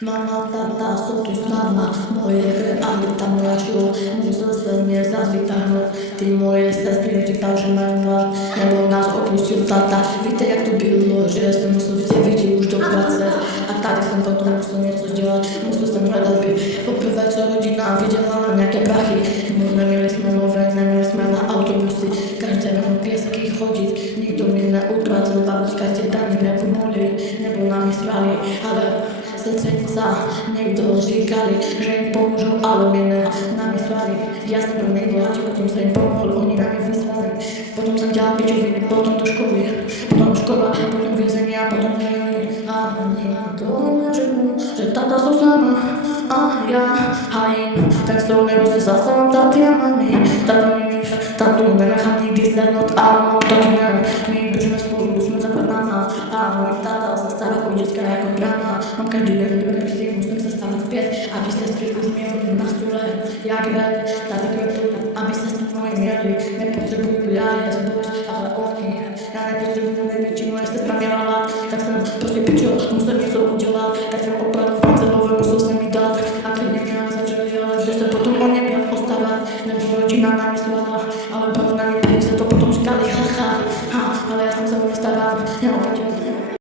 Mama, tata jsou tu s náma, moje realita, moja show. Musel jsem je zas vytáhnout, ty moje sestry říkal, že mají hlad, nebo nás opustil tata. Víte, jak to bylo, že jsem musel vtěvit už do práce. A tady jsem potom musel něco dělat, musel jsem hledat byt. Poprvé, co rodina vydělala nějaké prachy. Neměli jsme nové, neměli jsme na autobusy, každé měl pěsky chodit, nikdo mě neutracel, babička, těta mi nepomohli, nebo nám srali, ale sestřenice někdo říkali, že jim pomůžou, ale mě ne, nám srali. Já jsem byl nejmladší, potom jsem jim pomohl, oni na mě vyslali. Potom jsem dělal pičoviny, potom do školy, potom škola, potom vězení a potom vězení. A nikdo neřekl, že tata jsou s náma, a já hajím, tak s tou nebo se zastávám taty a mami. Tatu nenechám nikdy sednout a mám to ne. My držíme spolu, jsme za náma a můj táta se stará o děcka jako brána. Mám každý den dvě prsty, musím se stávat zpět, aby se střihli měli na stůle. Jak kvet, tady kvetu, aby se s moje měli. Nepotřebuju já je zbož, ale oni. Já nepotřebuju největší, moje sestra měla hlad, tak jsem prostě pičil, musel něco udělat. Tak jsem opravdu fancelové, musel jsem jí dát. A klidně mě začali, ale že se potom o ně měl postarat. Nebo rodina na mě svala, ale